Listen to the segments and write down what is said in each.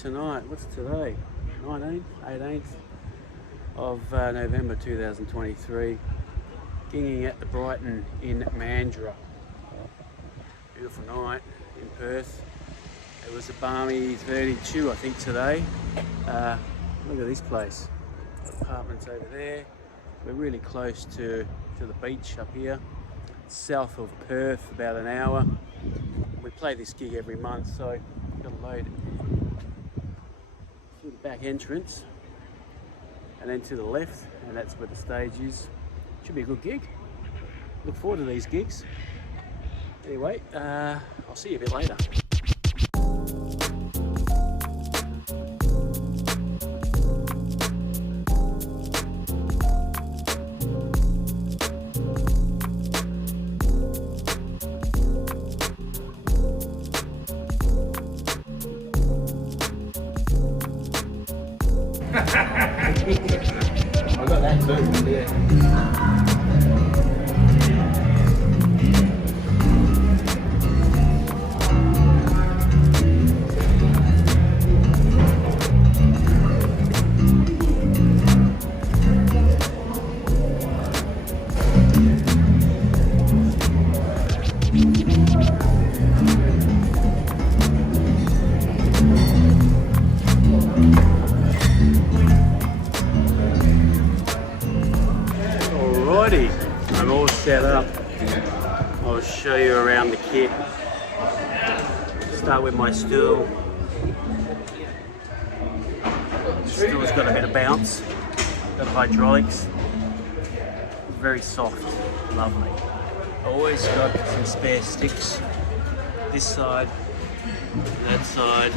tonight. What's today? 19th, 18th of November 2023. Ginging at the Brighton in Mandurah. Beautiful night in Perth. It was a balmy 32, I think, today. Look at this place. Apartments over there. We're really close to the beach up here. South of Perth, about an hour. We play this gig every month, so I've got to load through the back entrance and then to the left, and that's where the stage is. Should be a good gig. Look forward to these gigs. Anyway, I'll see you a bit later. I got that too, yeah. I'm all set up. I'll show you around the kit. Start with my stool. Stool's got a bit of bounce. Got hydraulics. Very soft, lovely. Always got some spare sticks. This side, that side.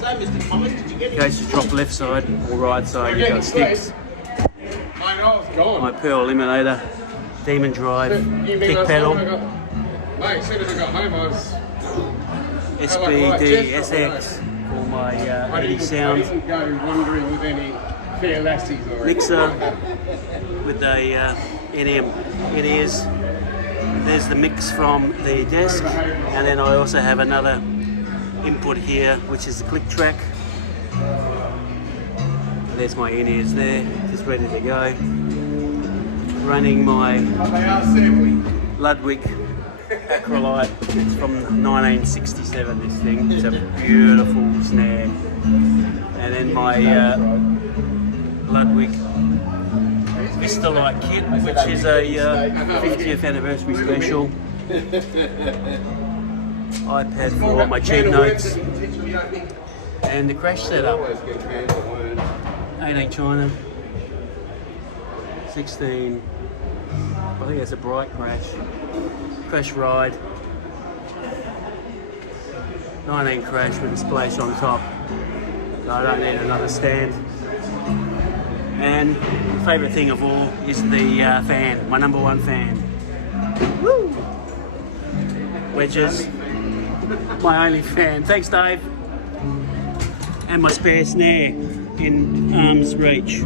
So, Mr. Thomas, did you get In case you drop left side or right side, you've got sticks. My Pearl Eliminator, Demon Drive, kick pedal, Mate, as soon as I got home, I was SBD SX for my 80 sound, I didn't go wandering with any fair lassies or mixer with the in-ears. There's the mix from the desk, and then I also have another input here, which is the click track. There's my in-ears there, just ready to go. Running my Ludwig Acrolite. It's from 1967, this thing. It's a beautiful snare. And then my Ludwig Vistalite kit, which is a 50th anniversary special. iPad for my cheap notes. And the crash setup. 18 China. 16, I think it's a bright crash ride, 19 crash with a splash on top, so I don't need another stand. And favourite thing of all is the fan, my number one fan. Woo! Wedges, my only fan. Thanks, Dave. And my spare snare in arm's reach.